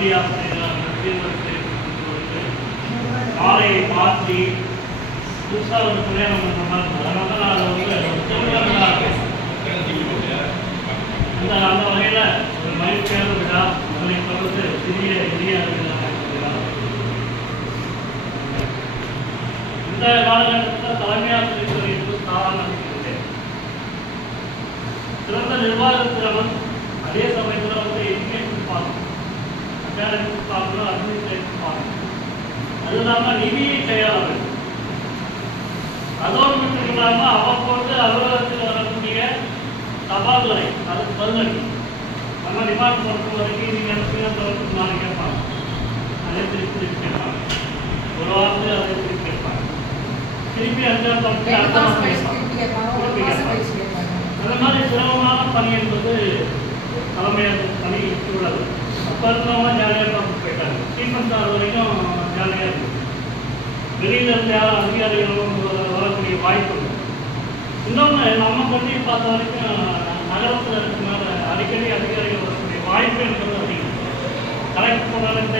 பள்ளி ஆசிரியர்கள் சீர்வரிசை ஆலையை மாற்றி புதுசாக ஒரு கல்யாணம் பண்ணுற மாதிரி அதனால தான் அதை வந்து அந்த வகையில் ஒரு மகிழ்ச்சியான விழா அதனை தொடர்ந்து சிறிய இனிய விழா. இந்த காலகட்டத்தில் தலைமை ஆசிரியர் என்று சாதாரண சிறந்த நிர்வாக திறமன், அதே சமயத்தில் வந்து எஜுகேஷன் பார்க்கணும், அகாடமிக் பார்க்கணும், அட்மினிஸ்ட்ரேஷன் பார்க்கணும். அது இல்லாமல் நிதியை கையாளர்கள், அதோடு மட்டும் இல்லாமல் அவ்வப்போது அலுவலகத்தில் வரக்கூடிய தபால்களை அதுக்கு பதிலடி நம்ம டிமாண்ட் பொறுத்த வரைக்கும் நீங்கள் சுயத்தொழில் நாளை கேட்பாங்க, அதே திருப்பி கேட்பாங்க, ஒரு வாரத்தில் அதே திருப்பி கேட்பாங்க, திருப்பி அஞ்சாவது அந்த மாதிரி சிரமமான பணி என்பது தலைமையாக பணி உள்ளது. அப்போ இருந்தவங்க ஜாலியாக பார்த்து போயிட்டாங்க. ஸ்டீஃபன் சார் வரைக்கும் ஜாலியாக இருக்குது. வெளியிலிருந்து யாரும் அதிகாரிகளும் வரக்கூடிய வாய்ப்பு இல்லை. இன்னொன்று நம்ம பற்றி பார்த்த வரைக்கும் நகரத்தில் இருக்கிறதுனால அடிக்கடி அதிகாரிகள் வரக்கூடிய வாய்ப்பு என்பது அதிகம். கலெக்டர் போனாலும்